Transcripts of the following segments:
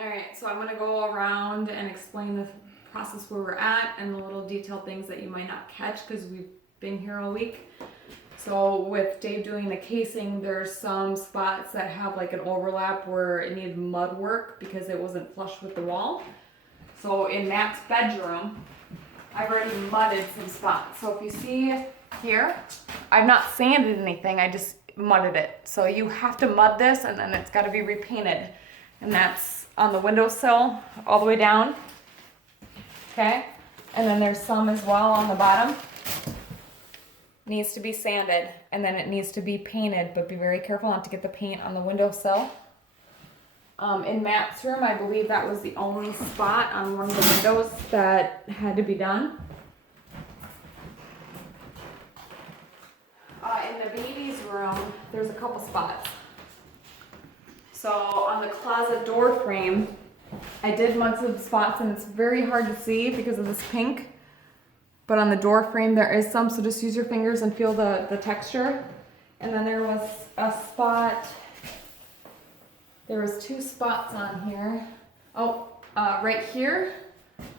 All right, so I'm gonna go around and explain the process where we're at and the little detailed things that you might not catch because we've been here all week. So with Dave doing the casing, there's some spots that have like an overlap where it needed mud work because it wasn't flush with the wall. So in Matt's bedroom, I've already mudded some spots. So if you see here, I've not sanded anything, I just mudded it. So you have to mud this and then it's gotta be repainted. And that's on the windowsill all the way down. Okay, and then there's some as well on the bottom. Needs to be sanded and then it needs to be painted, but be very careful not to get the paint on the windowsill. In Matt's room, I believe that was the only spot on one of the windows that had to be done. In the baby's room, there's a couple spots. So on the closet door frame, I did mud some spots and it's very hard to see because of this pink. But on the door frame there is some, so just use your fingers and feel the texture. And then there was a spot, there was two spots on here. Right here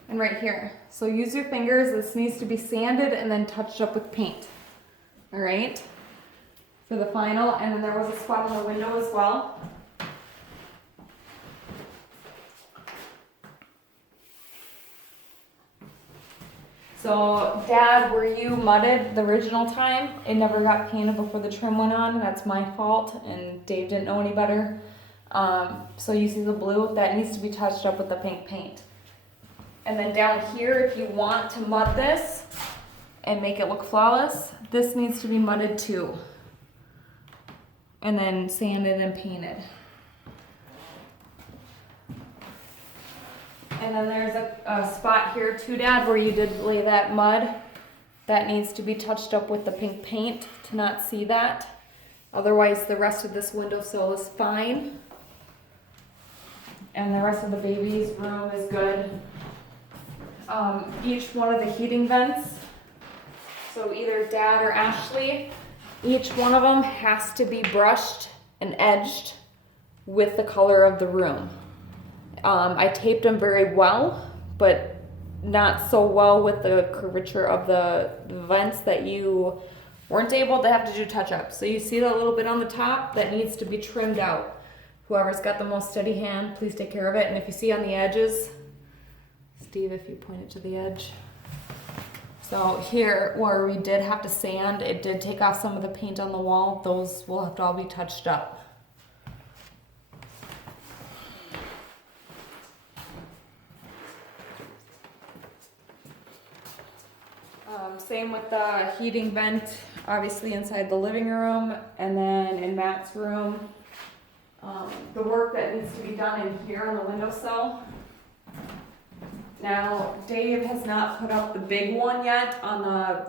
and right here. So use your fingers, this needs to be sanded and then touched up with paint. All right, for the final. And then there was a spot on the window as well. So, Dad, where you mudded the original time, it never got painted before the trim went on. That's my fault, and Dave didn't know any better. So you see the blue? That needs to be touched up with the pink paint. And then down here, if you want to mud this and make it look flawless, this needs to be mudded too. And then sanded and painted. And then there's a spot here too, Dad, where you did lay that mud. That needs to be touched up with the pink paint to not see that. Otherwise, the rest of this windowsill is fine. And the rest of the baby's room is good. Each one of the heating vents, so either Dad or Ashley, each one of them has to be brushed and edged with the color of the room. I taped them very well, but not so well with the curvature of the vents that you weren't able to have to do touch-ups. So you see that little bit on the top that needs to be trimmed out. Whoever's got the most steady hand, please take care of it. And if you see on the edges, Steve, if you point it to the edge. So here, where we did have to sand, it did take off some of the paint on the wall. Those will have to all be touched up. Same with the heating vent, obviously inside the living room, and then in Matt's room. The work that needs to be done in here on the windowsill. Now, Dave has not put up the big one yet on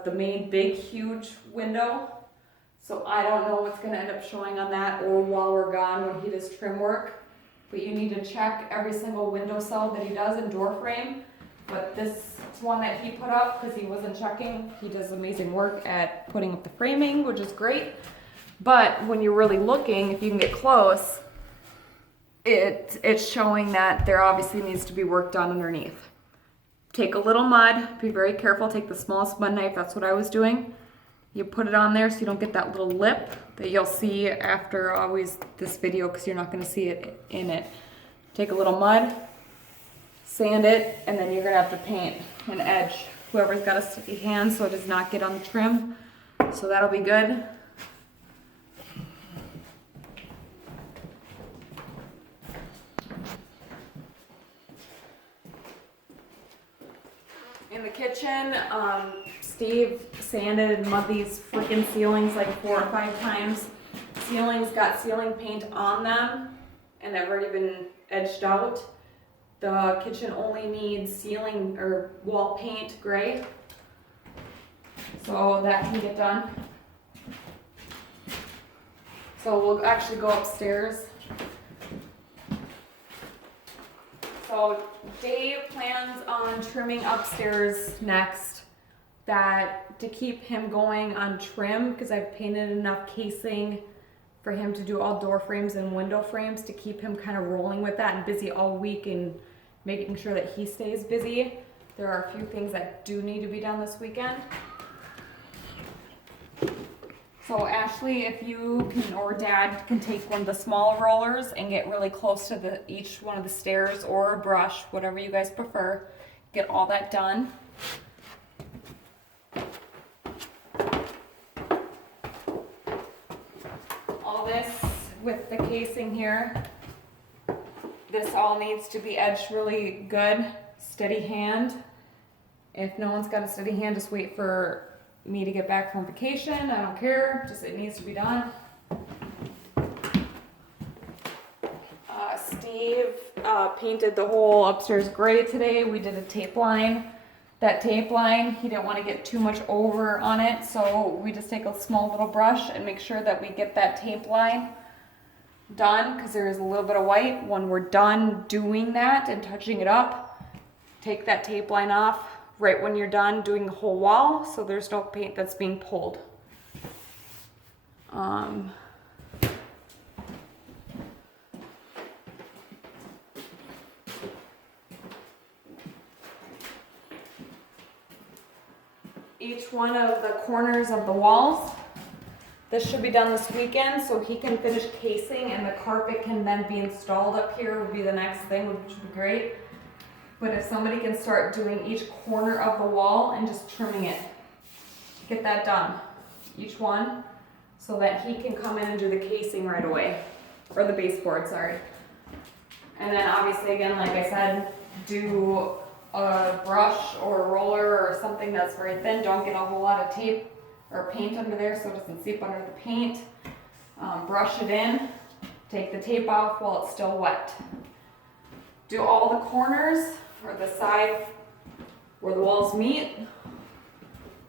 the main big huge window. So I don't know what's gonna end up showing on that or while we're gone when he does trim work. But you need to check every single windowsill that he does in door frame. But this one that he put up, because he wasn't checking, he does amazing work at putting up the framing, which is great. But when you're really looking, if you can get close, it's showing that there obviously needs to be work done underneath. Take a little mud, be very careful, take the smallest mud knife, that's what I was doing. You put it on there so you don't get that little lip that you'll see after always this video because you're not going to see it in it. Take a little mud, sand it, and then you're going to have to paint and edge. Whoever's got a sticky hand so it does not get on the trim. So that'll be good. In the kitchen, Steve sanded and mud these freaking ceilings like 4 or 5 times. Ceilings got ceiling paint on them and they've already been edged out. The kitchen only needs ceiling or wall paint gray. So that can get done. So we'll actually go upstairs. So Dave plans on trimming upstairs next. That to keep him going on trim because I've painted enough casing for him to do all door frames and window frames to keep him kind of rolling with that and busy all week and making sure that he stays busy. There are a few things that do need to be done this weekend. So Ashley, if you can, or Dad can take one of the small rollers and get really close to each one of the stairs, or a brush, whatever you guys prefer, get all that done. All this with the casing here, this all needs to be edged really good, steady hand. If no one's got a steady hand, just wait for me to get back from vacation. I don't care, just it needs to be done. Steve painted the whole upstairs gray today. We did a tape line. That tape line, he didn't want to get too much over on it, so we just take a small little brush and make sure that we get that tape line done, because there is a little bit of white. When we're done doing that and touching it up, take that tape line off right when you're done doing the whole wall, so there's no paint that's being pulled. Each one of the corners of the walls, this should be done this weekend so he can finish casing and the carpet can then be installed up here would be the next thing, which would be great. But if somebody can start doing each corner of the wall and just trimming it, get that done, each one, so that he can come in and do the casing right away, or the baseboard, sorry. And then obviously, again, like I said, do a brush or a roller or something that's very thin. Don't get a whole lot of tape or paint under there so it doesn't seep under the paint. Brush it in, take the tape off while it's still wet. Do all the corners or the side where the walls meet,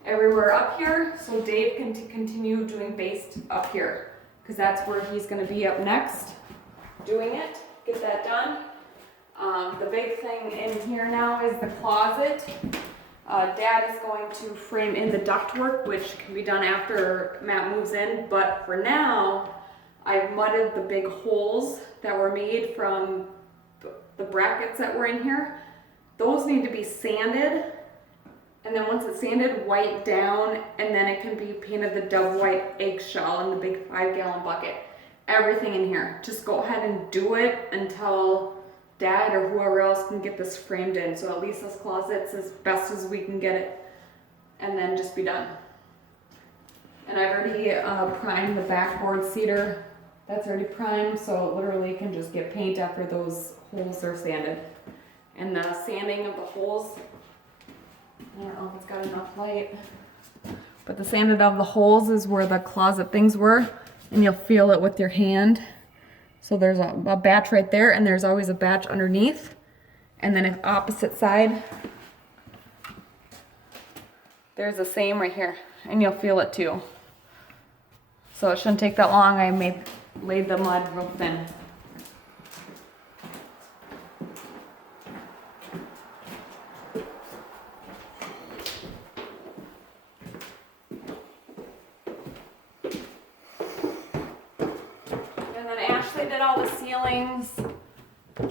everywhere up here, so Dave can continue doing base up here, because that's where he's going to be up next doing it. Get that done. The big thing in here now is the closet. Dad is going to frame in the ductwork, which can be done after Matt moves in, but for now, I've mudded the big holes that were made from the brackets that were in here. Those need to be sanded, and then once it's sanded, white down, and then it can be painted the dove white eggshell in the big 5-gallon bucket. Everything in here. Just go ahead and do it until Dad or whoever else can get this framed in. So at least this closet's as best as we can get it, and then just be done. And I've already primed the backboard cedar. That's already primed, so it literally can just get paint after those holes are sanded. And the sanding of the holes, I don't know if it's got enough light, but the sanding of the holes is where the closet things were, and you'll feel it with your hand. So there's a batch right there, and there's always a batch underneath. And then if opposite side, there's the same right here, and you'll feel it too. So it shouldn't take that long. I laid the mud real thin. Did all the ceilings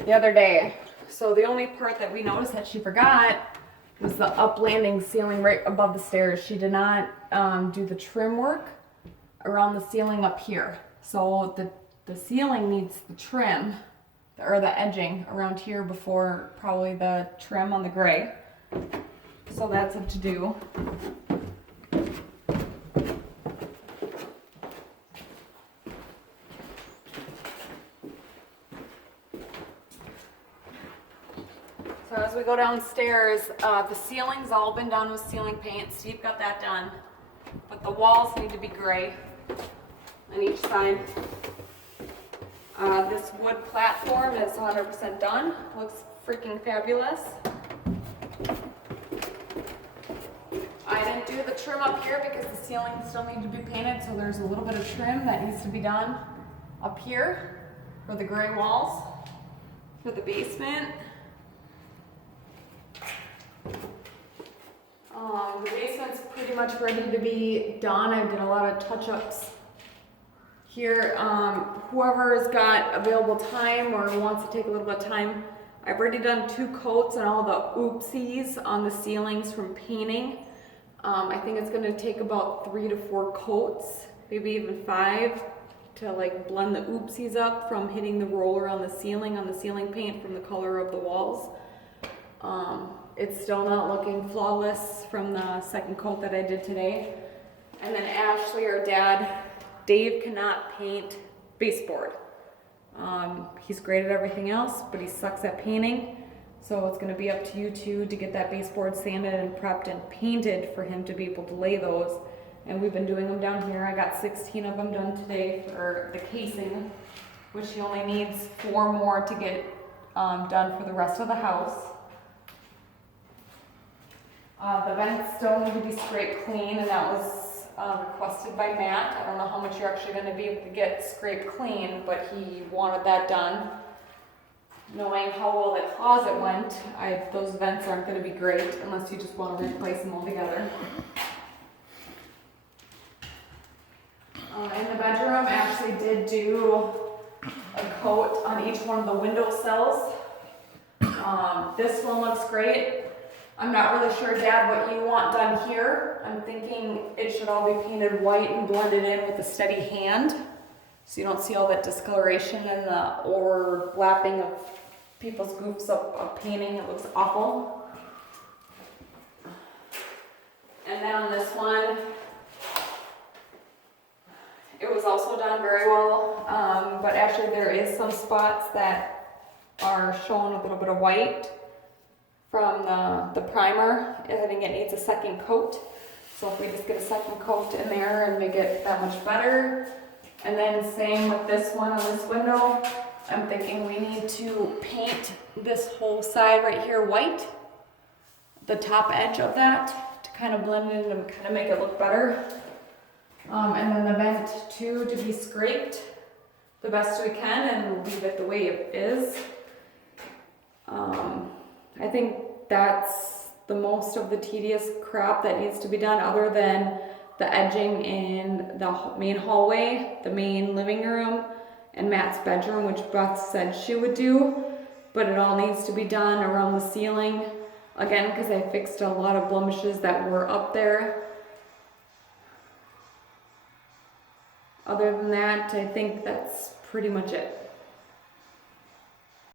the other day. So the only part that we noticed that she forgot was the uplanding ceiling right above the stairs. She did not do the trim work around the ceiling up here. So the ceiling needs the trim, or the edging around here before probably the trim on the gray. So that's up to do. So as we go downstairs, the ceiling's all been done with ceiling paint. Steve got that done. But the walls need to be gray on each side. This wood platform is 100% done. Looks freaking fabulous. I didn't do the trim up here because the ceiling still needs to be painted, so there's a little bit of trim that needs to be done up here for the gray walls for the basement. The basement's pretty much ready to be done. I did a lot of touch-ups here, whoever's got available time or wants to take a little bit of time, I've already done 2 coats on all the oopsies on the ceilings from painting. I think it's gonna take about 3 to 4 coats, maybe even 5, to like blend the oopsies up from hitting the roller on the ceiling paint from the color of the walls. It's still not looking flawless from the second coat that I did today. And then Ashley, our dad, Dave cannot paint baseboard. He's great at everything else, but he sucks at painting. So it's gonna be up to you two to get that baseboard sanded and prepped and painted for him to be able to lay those. And we've been doing them down here. I got 16 of them done today for the casing, which he only needs 4 more to get done for the rest of the house. The vents still need to be scraped clean, and that was requested by Matt. I don't know how much you're actually going to be able to get scraped clean, but he wanted that done. Knowing how well the closet went, those vents aren't going to be great unless you just want to replace them altogether. In the bedroom, Ashley did do a coat on each one of the window sills. This one looks great. I'm not really sure, Dad, what you want done here. I'm thinking it should all be painted white and blended in with a steady hand, so you don't see all that discoloration and the overlapping of people's goofs of painting. It looks awful. And then on this one, it was also done very well, but actually there is some spots that are showing a little bit of white from the primer. I think it needs a second coat. So if we just get a second coat in there and make it that much better. And then same with this one on this window. I'm thinking we need to paint this whole side right here white, the top edge of that, to kind of blend it and kind of make it look better. And then the vent too, to be scraped the best we can and leave it the way it is. I think that's the most of the tedious crap that needs to be done, other than the edging in the main hallway, the main living room, and Matt's bedroom, which Beth said she would do, but it all needs to be done around the ceiling. Again, because I fixed a lot of blemishes that were up there. Other than that, I think that's pretty much it.